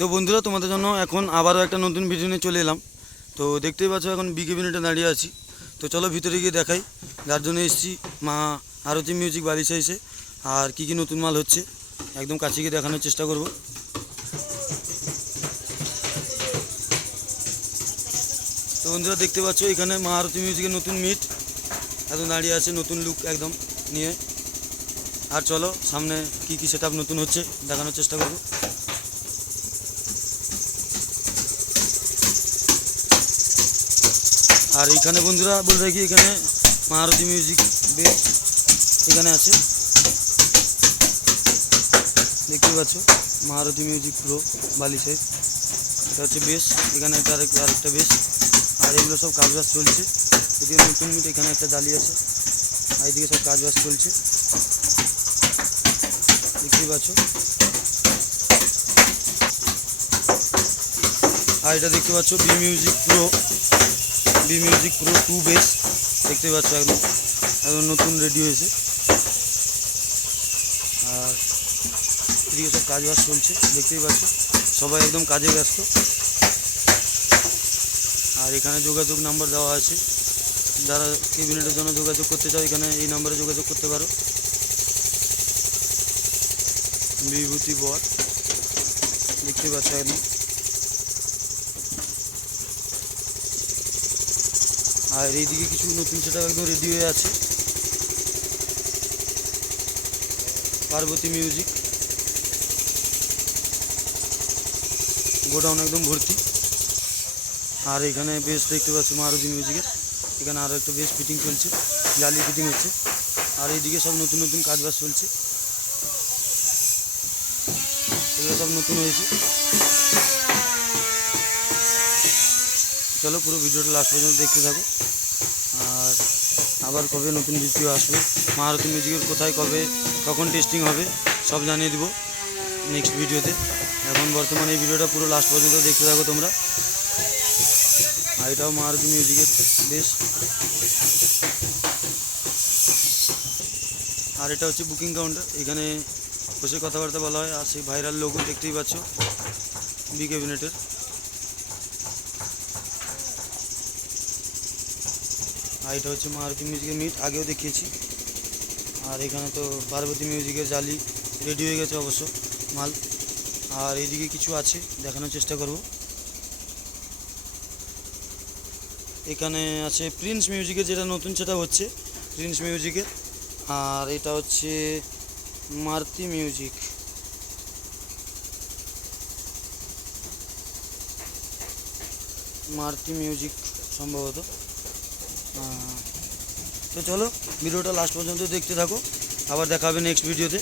তো বন্ধুরা, তোমাদের জন্য এখন আবারও একটা নতুন ভিডিও নিয়ে চলে এলাম। তো দেখতেই পাচ্ছ এখন বিকে মিনিটে দাঁড়িয়ে আছি। তো চলো ভিতরে গিয়ে দেখাই, যার জন্য এসেছি মা আরতি মিউজিক বালিশে এসে। আর কি কি নতুন মাল হচ্ছে একদম কাছে গিয়ে দেখানোর চেষ্টা করব। তো বন্ধুরা দেখতে পাচ্ছ এখানে মা আরতি মিউজিকের নতুন মিট একদম দাঁড়িয়ে আছে, নতুন লুক একদম নিয়ে। আর চলো সামনে কি কি সেটআপ নতুন হচ্ছে দেখানোর চেষ্টা করব। আর এইখানে বন্ধুরা বলে রাখি, এখানে মা আরতি মিউজিক বেস এখানে আছে, দেখতে পাচ্ছ মা আরতি মিউজিক প্রো বালিশের। এটা হচ্ছে বেস, এখানে একটা আরেকটা বেস। আর এগুলো সব কাজবাজ চলছে। এদিকে নতুন মিট, এখানে একটা জালি আছে, আর এদিকে সব কাজবাজ চলছে দেখতেই পাচ্ছ। আর এটা দেখতে পাচ্ছ বি মিউজিক প্রো 2 বেস, দেখতে পাচ্ছ একদম একদম নতুন রেডি হয়েছে। আর এদিকে সব কাজবাজ চলছে দেখতেই পাচ্ছ, সবাই একদম কাজে ব্যস্ত। আর এখানে যোগাযোগ নাম্বার দেওয়া আছে, যারা ক্যাবিনেটের জন্য যোগাযোগ করতে চাও এখানে এই নাম্বারে যোগাযোগ করতে পারো। বিভূতি বর, দেখতে পাচ্ছ একদম। আর এইদিকে কিছু নতুন সেটআপ একদম রেডি হয়ে আছে। পার্বতী মিউজিক গোডাউন একদম ভর্তি। আর এখানে বেস দেখতে পাচ্ছ মারুতি মিউজিকের, এখানে আরও একটা বেস ফিটিং চলছে, জালি ফিটিং হচ্ছে। আর এইদিকে সব নতুন নতুন কাজবাজ চলছে, এগুলো সব নতুন হয়েছে। চলো পুরো ভিডিওটা লাস্ট পর্যন্ত দেখতে থাকো। আর আবার কবে নতুন ভিডিও আসবে, মারুতি মিউজিকের কোথায় কবে কখন টেস্টিং হবে সব জানিয়ে দেবো নেক্সট ভিডিওতে। এখন বর্তমানে এই ভিডিওটা পুরো লাস্ট পর্যন্ত দেখতে থাকো তোমরা। আর এটাও মারুতি মিউজিকের বেশ। আর এটা হচ্ছে বুকিং কাউন্টার, এখানে বসে কথাবার্তা বলা হয়। আর সেই ভাইরাল লোগো দেখতেই পাচ্ছ বি ক্যাবিনেটের। আর এটা হচ্ছে মারুতি মিউজিকের মিট, আগেও দেখিয়েছি। আর এখানে তো পার্বতী মিউজিকের জালি রেডি হয়ে গেছে অবশ্য মাল। আর এইদিকে কিছু আছে দেখানোর চেষ্টা করব। এখানে আছে প্রিন্স মিউজিকের, যেটা নতুন সেটা হচ্ছে প্রিন্স মিউজিকের। আর এটা হচ্ছে মারুতি মিউজিক, সম্ভবত। তো চলো ভিডিওটা লাস্ট পর্যন্ত দেখতে থাকো, আবার দেখা হবে নেক্সট ভিডিওতে।